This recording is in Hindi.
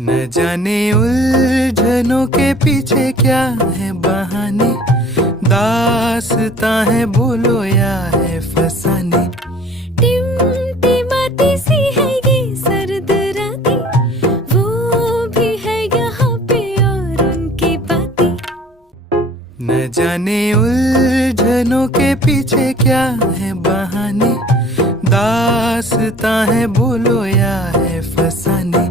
न जाने उलझनों के पीछे क्या है बहाने, दास्तां है बोलो या है फसाने। टिमटिमाती सी है ये सर्द रातें, वो भी है यहाँ पे और उनकी बातें। न जाने उलझनों के पीछे क्या है बहाने, दास्तां है बोलो या है फसाने।